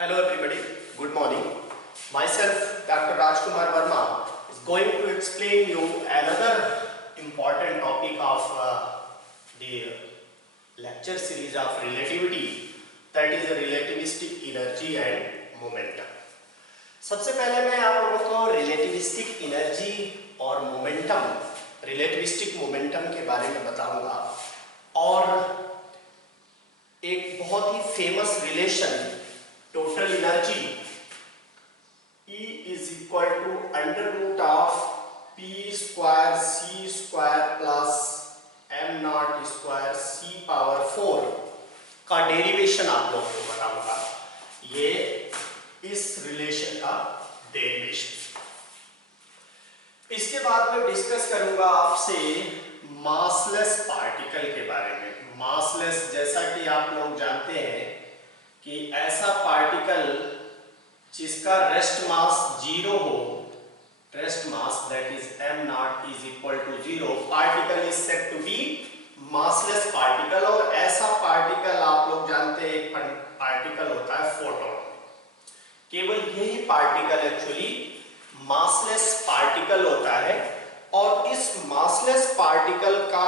Hello everybody, good morning. Myself Dr. Rajkumar Verma is going to explain you another important topic of the lecture series of relativity, that is relativistic energy and momentum. सबसे पहले मैं आप लोगों को relativistic energy और momentum, relativistic momentum के बारे में बताऊंगा और एक बहुत ही famous relation total energy E is equal to under root of P square C square plus M naught square C power 4 का डेरिवेशन आप लोगों को बताऊंगा। ये इस रिलेशन का डेरिवेशन। इसके बाद मैं डिस्कस करूंगा आपसे मासलेस पार्टिकल के बारे में। मासलेस जैसा कि आप लोग जानते हैं कि ऐसा पार्टिकल जिसका रेस्ट मास 0 हो, rest mass that is m naught is equal to 0, particle is said to be massless particle. और ऐसा पार्टिकल आप लोग जानते हैं एक पार्टिकल होता है फोटोन। केवल यही पार्टिकल एक्चुअली मासलेस पार्टिकल होता है। और इस मासलेस पार्टिकल का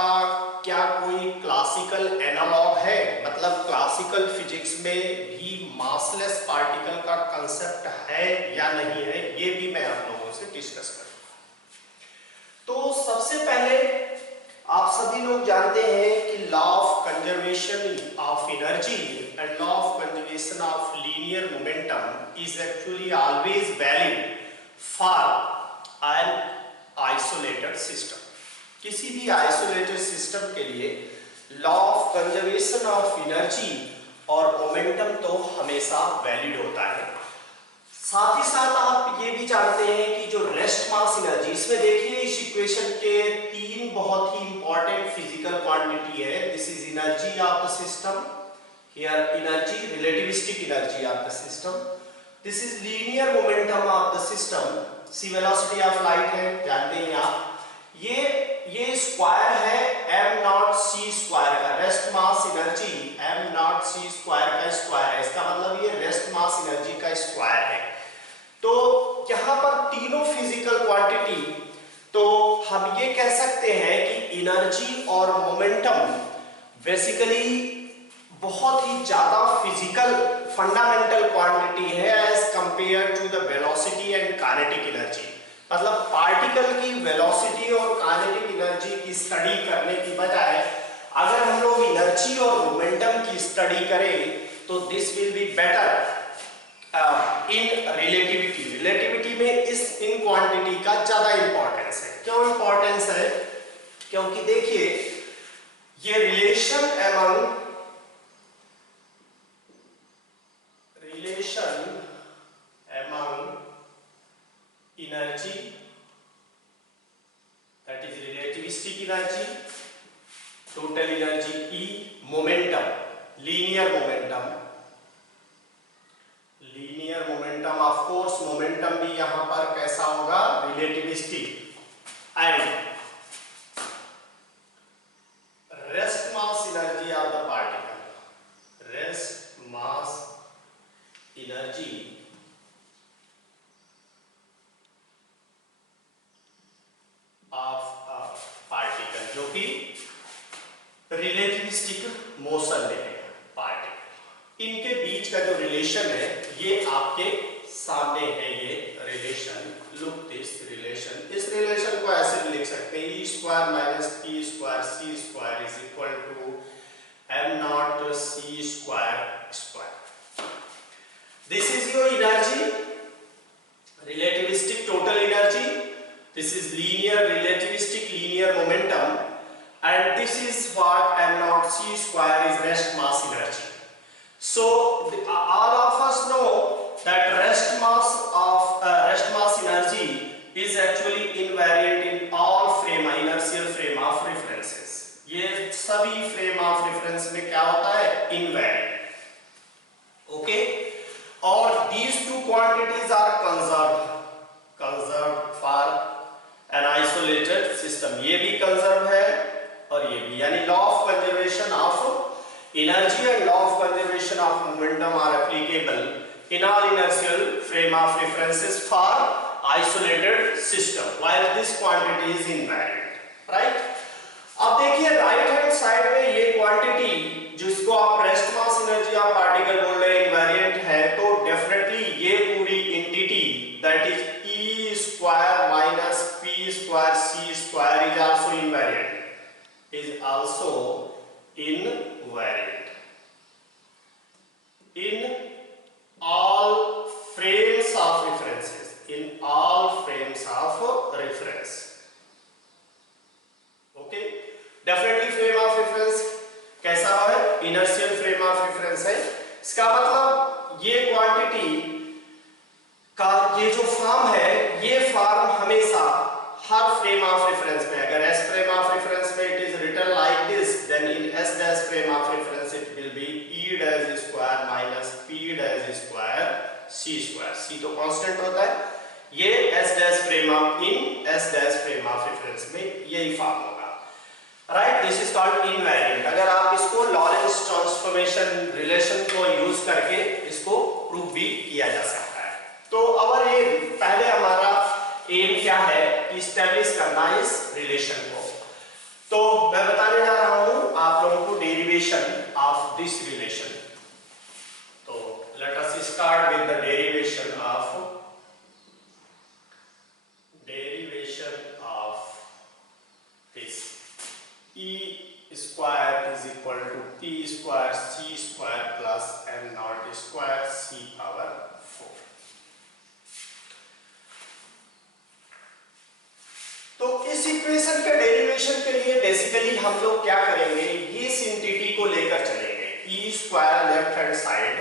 क्या कोई क्लासिकल एनालॉग है, मतलब क्लासिकल फिजिक्स में भी मासलेस पार्टिकल का कंसेप्ट है या नहीं है, ये भी मैं आप लोगों से डिस्कस करूंगा। तो सबसे पहले आप सभी लोग जानते हैं कि law of conservation of energy and law of conservation of linear momentum is actually always valid for an isolated system. किसी भी आइसोलेटेड सिस्टम के लिए law of conservation of energy और मोमेंटम तो हमेशा वैलिड होता है। साथ ही साथ आप ये भी जानते हैं कि जो रेस्ट मास एनर्जी, इसमें देखिए इस इक्वेशन के तीन बहुत ही इंपॉर्टेंट फिजिकल क्वांटिटी है। This is energy of the system, here energy, relativistic energy of the system, this is linear momentum of the system, c velocity of light है, जानते हैं आप। ये स्क्वायर है m नॉट c स्क्वायर का, rest mass energy m naught c square का square है, इसका मतलब ये रेस्ट मास एनर्जी का स्क्वायर है। तो यहाँ पर तीनों फिजिकल क्वांटिटी, तो हम ये कह सकते हैं कि एनर्जी और मोमेंटम बेसिकली बहुत ही ज्यादा फिजिकल फंडामेंटल क्वांटिटी है as compare to the velocity and kinetic energy. मतलब पार्टिकल की वेलोसिटी और काइनेटिक एनर्जी की स्टडी करने की बजाय अगर हम लोग एनर्जी और मोमेंटम की स्टडी करें तो this will be better in relativity. Relativity में इन क्वांटिटी का ज्यादा इंपॉर्टेंस है। क्यों इंपॉर्टेंस है? क्योंकि देखिए ये relation among energy, that is relativistic energy, total energy E, momentum, linear momentum of course momentum भी यहां पर कैसा होगा, relativistic, and rest mass energy of the particle, rest mass energy of a particle, जो कि रिलेटिविस्टिक मोशन में है particle. इनके बीच का जो रिलेशन है ये आपके सामने है। ये रिलेशन, लुक दिस रिलेशन। इस रिलेशन को ऐसे लिख सकते हैं, E square minus P square C square is equal to M naught C square square. This is your energy, relativistic total energy, this is linear relativistic linear momentum, and this is what m naught c square is rest mass energy. So all of us know that rest mass energy is actually invariant in all frame, inertial frame of references. ये सभी frame of reference में क्या होता है, invariant, okay? और these two quantities are conserved for an isolated system। ये भी conserve है और ये भी, यानी law of conservation of energy and law of conservation of momentum are applicable in all inertial frame of references for isolated system while this quantity is invariant, right? अब देखिए right hand side में ये quantity जिसको आप rest mass energy of particle बोल रहे हैं invariant है, तो डेफिनेटली ये पूरी entity that is E square minus P square C square is also invariant, is also invariant in all frames of references, in all frames of reference. Okay, definitely frame of reference कैसा है, inertial frame of reference है. इसका मतलब ये quantity का ये जो form है, ये फॉर्म हमेशा हर फ्रेम ऑफ रेफरेंस में, अगर S फ्रेम ऑफ रेफरेंस में it is written like this, then in S dash frame of reference it will be E dash square minus P dash square C square. C तो constant होता है, ये S dash frame of in S dash frame of reference में यही form होगा, right. This is called invariant. अगर आप इसको लॉरेंस ट्रांसफॉर्मेशन रिलेशन को यूज करके इसको प्रूव भी किया जा सकता है. तो और ये पहले हमारा एम क्या है, इस्टेब्लिश करना इस रिलेशन को. तो मैं बताने जा रहा हूं आप लोगों को डेरिवेशन ऑफ दिस रिलेशन. तो let us start with the derivation of this. E square is equal to P square C square plus M naught square C power 4. तो इस इक्वेशन के डेरिवेशन के लिए बेसिकली हम लोग क्या करेंगे, इस एंटिटी को लेकर चलेंगे E square left hand side,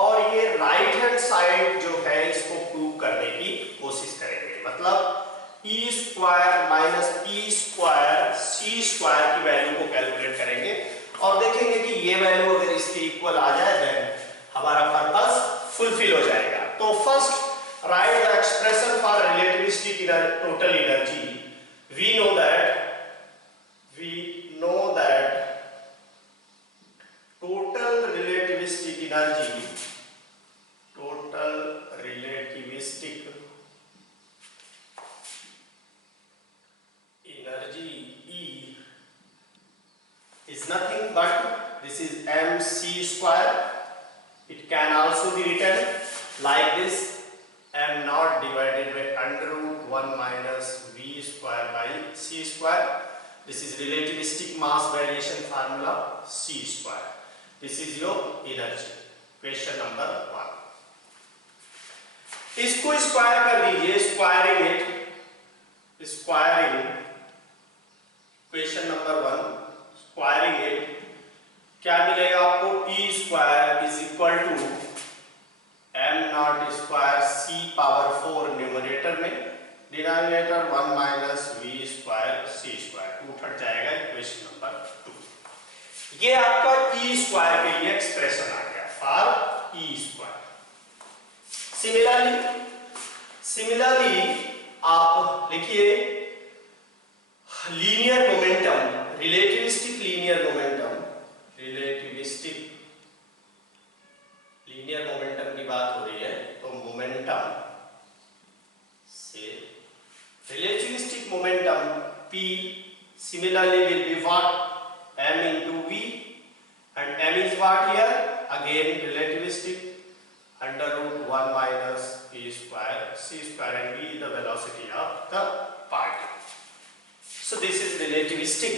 और ये राइट हैंड साइड जो है इसको प्रूव करने की कोशिश करेंगे. मतलब E square minus P square C square की वैल्यू को कैलकुलेट करेंगे और देखेंगे कि ये वैल्यू अगर इसके इक्वल आ जाए देन हमारा पर्पस फुलफिल हो जाएगा. तो first right the expression for relativistic total energy. We know that total relativistic energy E is nothing but this is mc square. It can also be written like this, m naught divided by under root 1 minus v square by c square. This is relativistic mass variation formula c square. This is your energy. Question number 1. इसको square कर दीजिए, squaring question number 1, squaring it क्या मिलेगा आपको, e square is equal to m naught square c power 4 numerator में, denominator 1 minus v square c square, 2 हट जाएगा. Equation number 2. ये आपका e स्क्वायर के लिए एक्सप्रेशन आ गया फॉर e स्क्वायर. सिमिलरली आप लिखिए linear momentum, relativistic linear momentum की बात हो रही है, तो मोमेंटम से relativistic momentum p similarly will be what, m into v, and m is what here again relativistic, under root 1 minus v square c square, and v is the velocity of the particle. So this is relativistic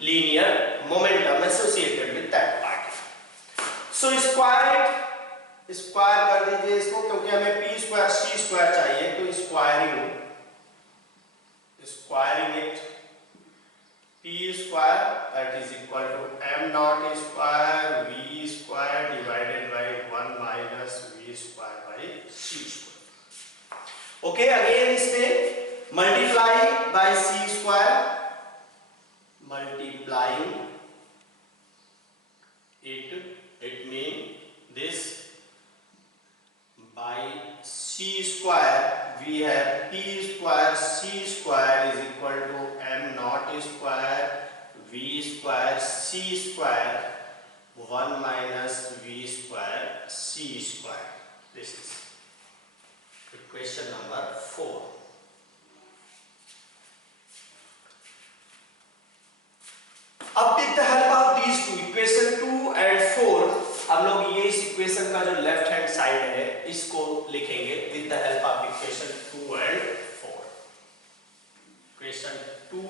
linear momentum associated with that particle. So square कर दीजिए इसको, क्योंकि हमें p square c square चाहिए, तो squaring it p square that is equal to m naught square v square divided by 1 minus v square by c square. Okay, again इसमें multiply by c square, multiplying it mean this by c square, we have p square c square is equal to m naught square v square c square 1 minus v square c square. This is equation number 4. अब with the help of these two, equation 2 and 4, हम लोग ये इस equation का जो left hand side है इसको लिखेंगे with the help of equation 2 and 4. Equation 2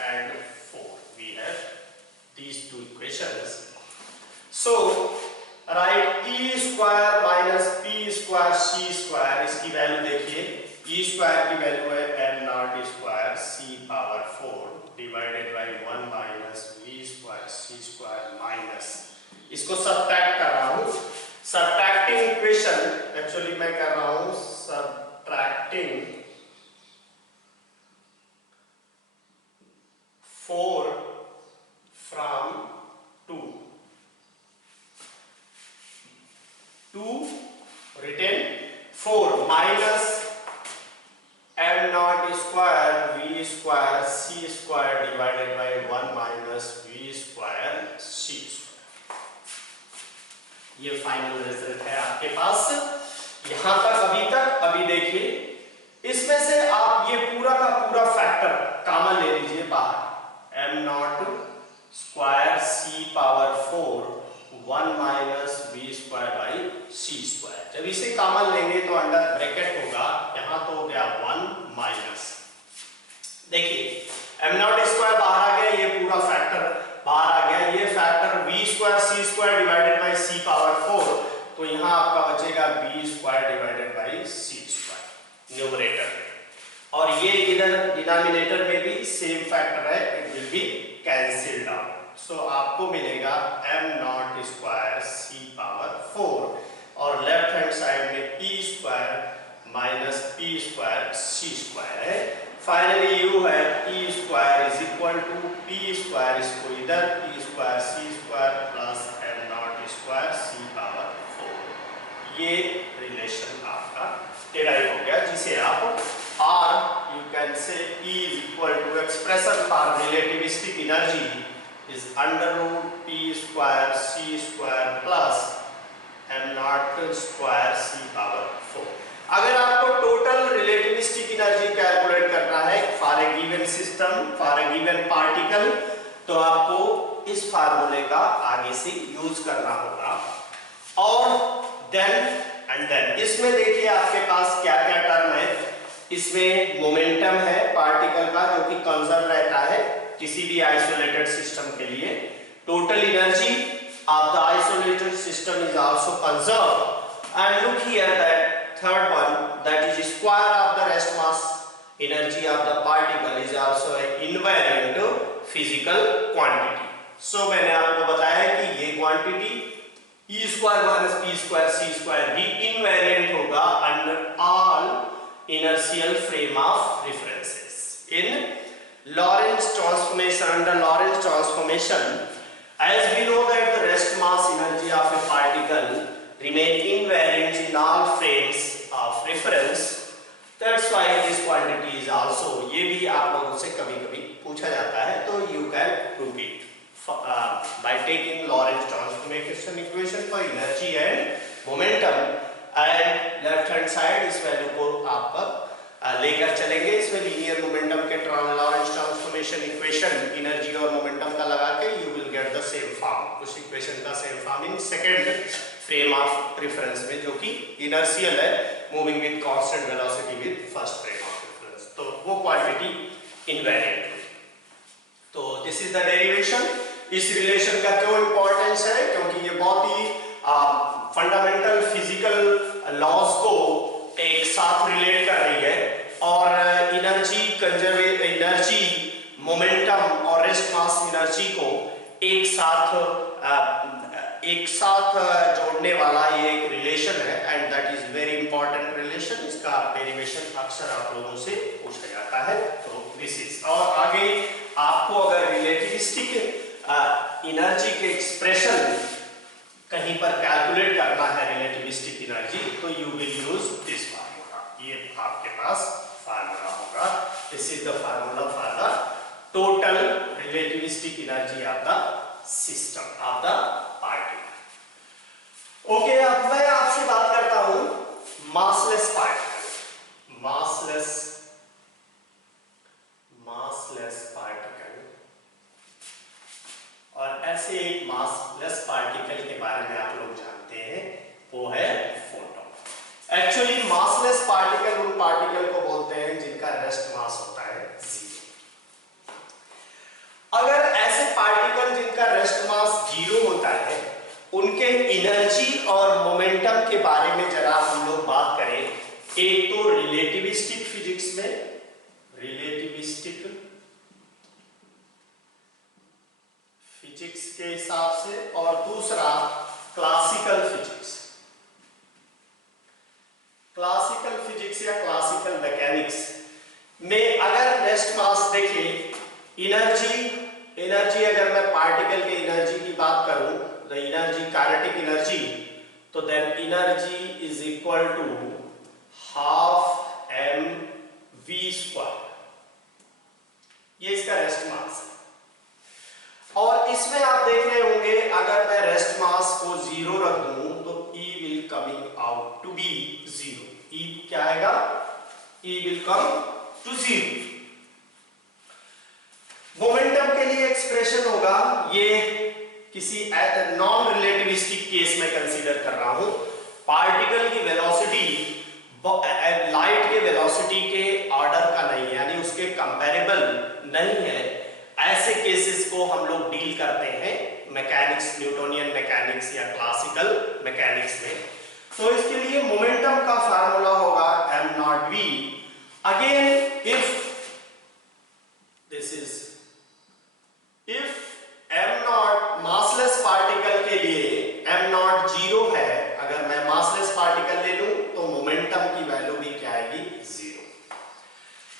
and 4, we have these two equations. So write e square minus p square c square, इसकी वैल्यू देखिए, e स्क्वायर की वैल्यू है m naught square c power 4 divided by 1 minus v square c square minus, इसको subtract कर रहा हूँ. Subtracting equation actually मैं कर रहा हूँ subtracting 4 from 2 written 4 minus m naught square v square c square divided by 1 minus v square c square. ये final result है आपके पास. यहां तक अभी देखिए, इसमें से आप ये पूरा का पूरा फैक्टर कॉमन ले लीजिए बाहर. m naught square c power 4 1 minus v square by c square. जब इसे कॉमन लेंगे तो अंडर ब्रैकेट होगा, यहां तो हो गया 1 माइनस. देखिए m नॉट स्क्वायर बाहर आ गया, ये पूरा फैक्टर बाहर आ गया, ये factor v square c square divided by c power 4, तो यहां आपका बचेगा b square divided by c square numerator में, और ये इधर डिनोमिनेटर में भी सेम फैक्टर है, it will be cancelled out. So आपको मिलेगा m naught square c power 4 और लेफ्ट हैंड साइड में p square minus p square c square है. फाइनली यू है p square is equal to p square, इसको इधर p square c square plus m naught square c power 4. ये relation आपका derive हो गया, जिसे आप R you can say E is equal to expression for relativistic energy is under root p square c square plus m naught square c power 4. अगर आपको total relativistic energy calculate करना है for a given system, for a given particle, तो आपको इस फार्मूले का आगे से यूज करना होगा. और देन इसमें देखिए आपके पास क्या क्या टर्म है. इसमें मोमेंटम है पार्टिकल का जो कि कंजर्व रहता है किसी भी आइसोलेटेड सिस्टम के लिए. Total energy of the isolated system is also conserve. And look here that third one, that is square of the rest mass energy of the particle is also a invariant physical quantity. So मैंने आपको बताया कि ये quantity e square minus p square c square भी invariant होगा under all inertial frame of references. In Lorentz transformation, under Lorentz transformation, as we know that the rest mass energy of a particle remain invariant in all frames of reference, that's why this quantity is also, ये भी आप लोगों से कभी-कभी पूछा जाता है, तो you can prove it by taking Lorentz transformation equation for energy and momentum. And left hand side इस वैल्यू को आप लेकर चलेंगे. इसमें लीनियर मोमेंटम के लॉरेंस ट्रांसफॉर्मेशन इक्वेशन एनर्जी और मोमेंटम का लगा के you will get the same form, उस इक्वेशन का same form in second frame of reference में, जो कि इनर्शियल है, moving with constant velocity with first frame of reference, तो वो क्वांटिटी इनवेरिएंट है. तो दिस इज द डेरिवेशन. इस रिलेशन का क्यों इंपॉर्टेंस है, क्योंकि ये बहुत ही फंडामेंटल फिजिकल लॉज को एक साथ रिलेट कर रही है, और एनर्जी मोमेंटम और रेस्ट मास एनर्जी को एक साथ जोड़ने वाला ये एक रिलेशन है, and that is very important relation. इसका डेरिवेशन अक्सर आप लोगों से पूछा जाता है. तो दिस इज, और आगे आपको अगर रिलेटिविस्टिक एनर्जी के एक्सप्रेशन कहीं पर कैलकुलेट करना है रिलेटिविस्टिक एनर्जी, तो you will use this formula. ये आपके पास फार्मूला होगा. This is the formula for the total relativistic energy of the system of the particle. Okay, अब मैं आपसे बात करता हूं massless particle, massless particle, और ऐसे एक massless particle के बारे में आप लोग जानते हैं, वो है फोटॉन। एक्चुअली massless particle उन पार्टिकल को बोलते हैं जिनका रेस्ट मास होता है 0। अगर ऐसे पार्टिकल जिनका रेस्ट मास 0 होता है, उनके एनर्जी और मोमेंटम के बारे में जरा हम लोग बात करें। एक तो रिलेटिविस्टिक फिजिक्स में, रिलेटिविस्टिक फिजिक्स के हिसाब से, और दूसरा क्लासिकल फिजिक्स। क्लासिकल फिजिक्स या क्लासिकल मैकेनिक्स में अगर रेस्ट मास देखें, एनर्जी अगर मैं पार्टिकल के एनर्जी की बात करूं, द एनर्जी, काइनेटिक एनर्जी, तो then energy is equal to half mv²। ये इसका रेस्ट मास है। और इसमें आप देख रहे होंगे, अगर मैं रेस्ट मास को 0 रख दूं तो E will coming out to be 0। E क्या आएगा? E will come to 0। Momentum के लिए एक्सप्रेशन होगा, ये किसी नॉन रिलेटिविस्टिक केस में कंसीडर कर रहा हूं। पार्टिकल की वेलोसिटी लाइट के वेलोसिटी के ऑर्डर का नहीं है, यानी उसके कंपैरेबल नहीं है। ऐसे केसेस को हम लोग डील करते हैं मैकेनिक्स, न्यूटोनियन मैकेनिक्स या क्लासिकल मैकेनिक्स में। तो इसके लिए मोमेंटम का फार्मूला होगा m0v। Again if m0 massless particle के लिए m0 0 है, अगर मैं मासलेस पार्टिकल ले लूं तो मोमेंटम की वैल्यू भी क्या आएगी? 0।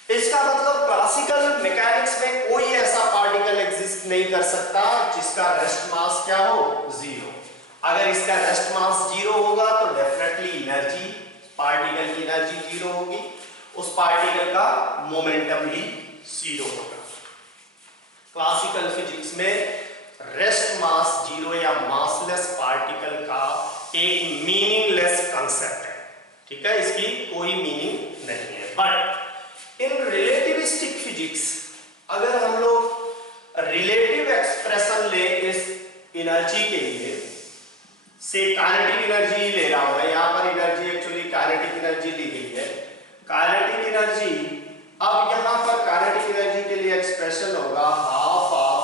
इसका मतलब क्लासिकल मैकेनिक्स में कोई ऐसा पार्टिकल एग्जिस्ट नहीं कर सकता जिसका रेस्ट मास क्या हो? 0। अगर इसका रेस्ट मास 0 होगा तो डेफिनेटली एनर्जी, पार्टिकल की एनर्जी 0 होगी, उस पार्टिकल का मोमेंटम भी 0 होगा। क्लासिकल फिजिक्स में रेस्ट मास 0 या मासलेस पार्टिकल का एक मीनिंगलेस कांसेप्ट है, ठीक है, इसकी कोई मीनिंग नहीं है। बट इन रिलेटिविस्टिक फिजिक्स अगर हम लोग रिलेटिव एक्सप्रेशन ले इस एनर्जी के लिए, से काइनेटिक एनर्जी ले रहा हूं मैं, यहां पर एनर्जी एक्चुअली काइनेटिक एनर्जी ली गई है। काइनेटिक एनर्जी, अब यहां पर काइनेटिक एनर्जी के लिए एक्सप्रेशन होगा हाफ ऑफ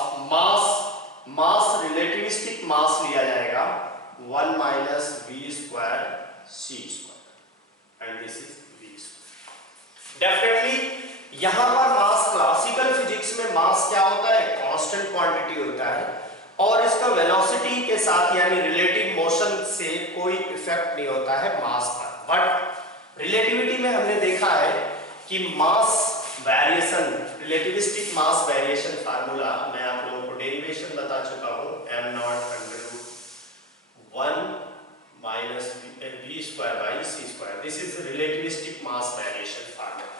मास रिलेटिविस्टिक मास लिया जाएगा 1 minus v² c² and this is v²। Definitely यहां पर मास, क्लासिकल फिजिक्स में मास क्या होता है? कांस्टेंट क्वांटिटी होता है, और इसका वेलोसिटी के साथ यानी रिलेटिव मोशन से कोई इफेक्ट नहीं होता है मास पर। बट रिलेटिविटी में हमने देखा है कि मास वेरिएशन, रिलेटिविस्टिक मास वेरिएशन फार्मूला मैं आप लोगों को डेरिवेशन बता चुका हूं, m0 minus v²/c²। This is relativistic mass variation formula.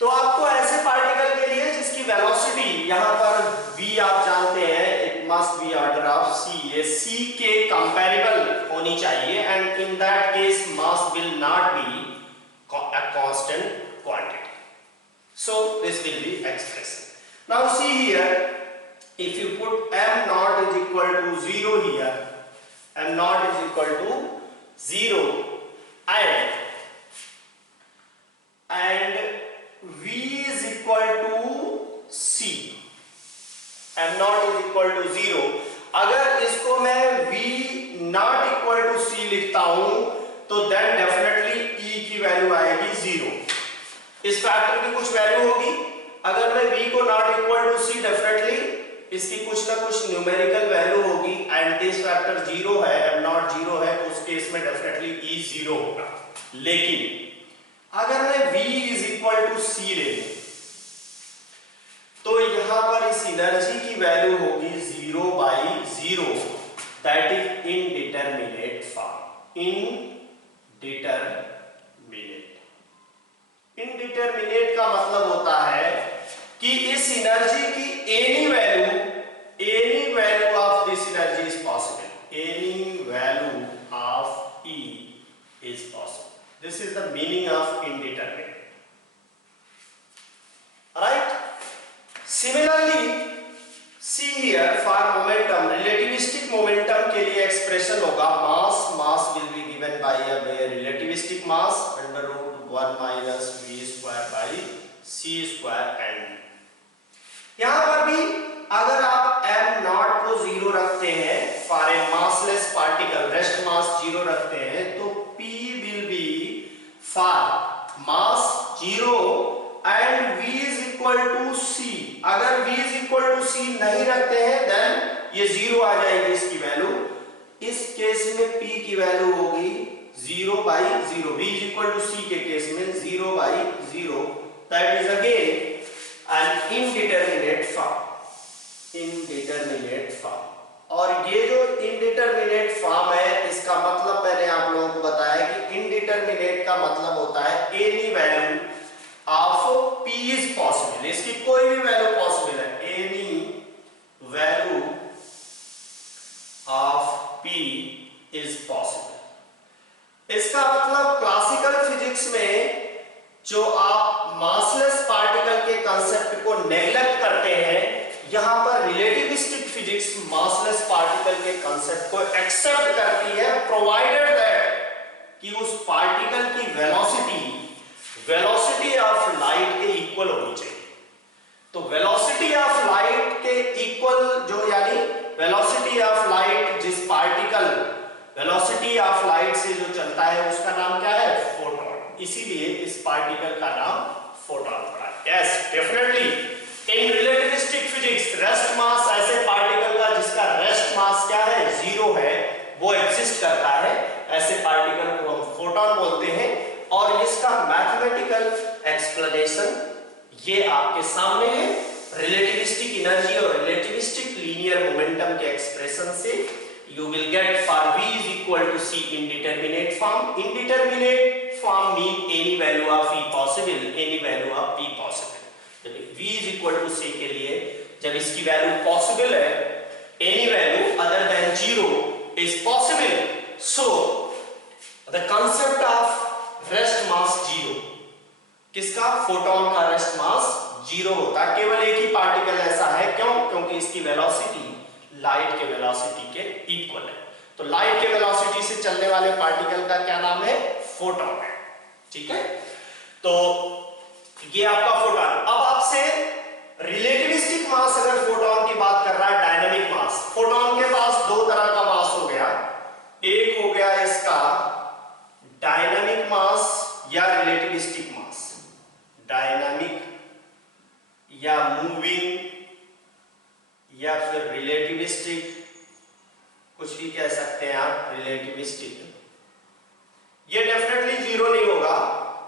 तो आपको ऐसे पार्टिकल के लिए जिसकी वेलोसिटी यहां पर v आप जानते हैं, it must be order of c, ये c के कंपैरेबल होनी चाहिए, and in that case mass will not be a constant quantity. So this will be expressed. Now see here, if you put m0 is equal to 0 here, m0 is equal to 0 and v is equal to c, m0 is equal to 0, अगर इसको मैं v not equal to c लिखता हूं तो then definitely e की value आएगी 0। इस factor की कुछ वैल्यू होगी, अगर मैं v को naught equal to c, definitely इसकी कुछ ना कुछ न्यूमेरिकल वैल्यू होगी, एंड दिस फैक्टर 0 है, m0 0 है, उस केस में डेफिनेटली e 0 होगा। लेकिन अगर मैं v is equal to c ले लूं तो यहां पर इस एनर्जी की वैल्यू होगी 0/0, that is indeterminate form. Indeterminate का मतलब होता है कि इस एनर्जी की any value of this energy is possible, any value of E is possible. This is the meaning of indeterminate. Right? Similarly, see here for momentum, relativistic momentum के लिए expression होगा mass will be given by a relativistic mass under root 1 minus v square by c square n. यहाँ पर भी अगर आप m not को 0 रखते हैं for a massless particle, rest mass 0 रखते हैं, तो p will be for mass 0 and v is equal to c. अगर v is equal to c नहीं रखते हैं then ये 0 आ जाएगी इसकी वैल्यू. इस केस में p की वैल्यू होगी 0 by 0. v is equal to c के केस में 0 by 0. That is again an indeterminate form. Indeterminate form. और ये जो indeterminate form है, इसका मतलब मैंने आप लोगों को बताया कि indeterminate का मतलब होता है any value of p is possible. इसकी कोई भी वैल्यू पॉसिबल है. Any value of p is possible. इसका मतलब क्लासिकल फिजिक्स में जो आप मासलेस पार्टिकल के कंसेप्ट को नेग्लेक्ट करते हैं, यहां पर रिलेटिविस्टिक फिजिक्स मासलेस पार्टिकल के कंसेप्ट को एक्सेप्ट करती है प्रोवाइडेड दैट कि उस पार्टिकल की वेलोसिटी ऑफ लाइट के इक्वल होनी चाहिए. तो वेलोसिटी ऑफ लाइट के इक्वल जो यानी वेलोसिटी ऑफ लाइट जिस पार्टिकल वेलोसिटी ऑफ लाइट से जो चलता है उसका नाम क्या है? फोटॉन. इसीलिए इस पार्टिकल का नाम फोटॉन पड़ा. Yes, definitely in relativistic physics rest mass ऐसे पार्टिकल का जिसका रेस्ट मास क्या है? 0 है, वो एग्जिस्ट करता है. ऐसे पार्टिकल को हम फोटॉन बोलते हैं. और इसका मैथमेटिकल एक्सप्लेनेशन ये आपके सामने है. रिलेटिविस्टिक एनर्जी और रिलेटिविस्टिक लीनियर मोमेंटम के एक्सप्रेशन से you will get for v is equal to c indeterminate form. Indeterminate form mean any value of e possible, any value of p possible. जब v is equal to c के लिए जब इसकी value possible है, any value other than 0 is possible. So the concept of rest mass 0. किसका? Photon का rest mass 0 होता है. केवल एक ही पार्टिकल ऐसा है. क्यों? क्योंकि इसकी वेलोसिटी लाइट के वेलोसिटी के इक्वल है. तो लाइट के वेलोसिटी से चलने वाले पार्टिकल का क्या नाम है? फोटॉन है. ठीक है, तो ये आपका फोटॉन. अब आपसे रिलेटिविस्टिक मास अगर फोटॉन की बात कर रहा है, डायनामिक मास. फोटॉन के पास दो तरह का मास हो गया. एक हो गया इसका डायनामिक मास या रिलेटिविस्टिक मास. डायनामिक या मूविंग या फिर रिलेटिविस्टिक, कुछ भी कह सकते हैं आप. रिलेटिविस्टिक ये डेफिनेटली 0 नहीं होगा.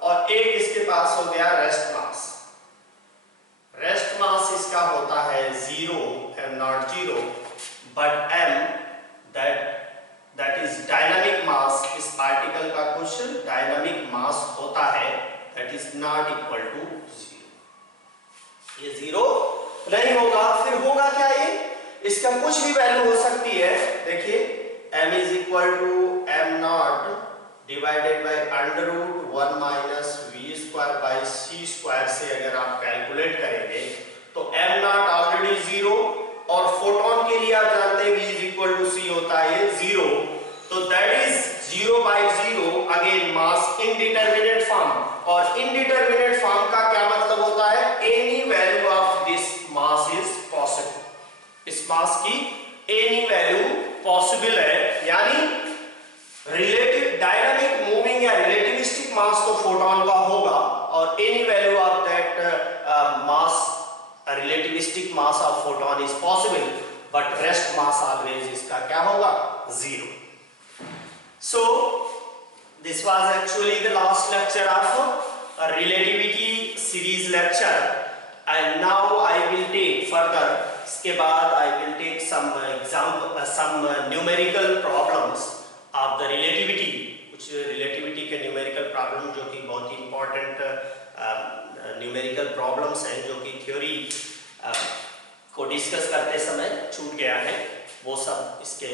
और एक इसके पास हो गया रेस्ट मास. रेस्ट मास इसका होता है 0, m naught 0, but m that is dynamic mass. इस पार्टिकल का कुछ डायनामिक मास होता है that is not equal to 0. ये 0 नहीं होगा. फिर होगा क्या? ये इसका कुछ भी वैल्यू हो सकती है. देखिए m is equal to m naught divided by under root 1 minus v square by c square से अगर आप कैलकुलेट करेंगे तो m naught ऑलरेडी 0 और फोटॉन के लिए आप जानते हैं v is equal to c होता है 0. तो that is 0 by 0 again mass indeterminate form. और इनडिटरमिनेट फॉर्म का क्या मतलब होता है? Any value of this mass is possible. इस मास की एनी वैल्यू पॉसिबल है. यानी रिलेटिव डायनामिक मूविंग या रिलेटिविस्टिक मास तो फोटॉन का होगा और any value of that mass relativistic mass of photon is possible. But rest mass always इसका क्या होगा? 0. So this was actually the last lecture of a relativity series lecture, and now I will take further. इसके बाद I will take some numerical problems of the relativity. कुछ relativity के numerical problem जो कि बहुत ही important numerical problems हैं जो कि theory को discuss करते समय छूट गया है. वो सब इसके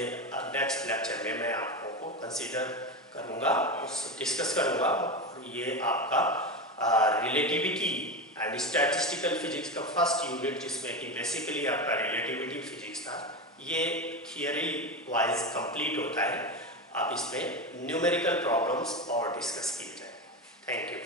नेक्स्ट लेक्चर में मैं आपको कंसीडर करूँगा, उससे डिस्कस करूँगा। ये आपका रिलेटिविटी एंड स्टैटिस्टिकल फिजिक्स का फर्स्ट यूनिट, जिसमें कि बेसिकली आपका रिलेटिविटी फिजिक्स था, ये थियरी वाइज कंप्लीट होता है। आप इसमें न्यूमेरिकल प्रॉब्लम्स और डिस्कस किए जाए। Thank you.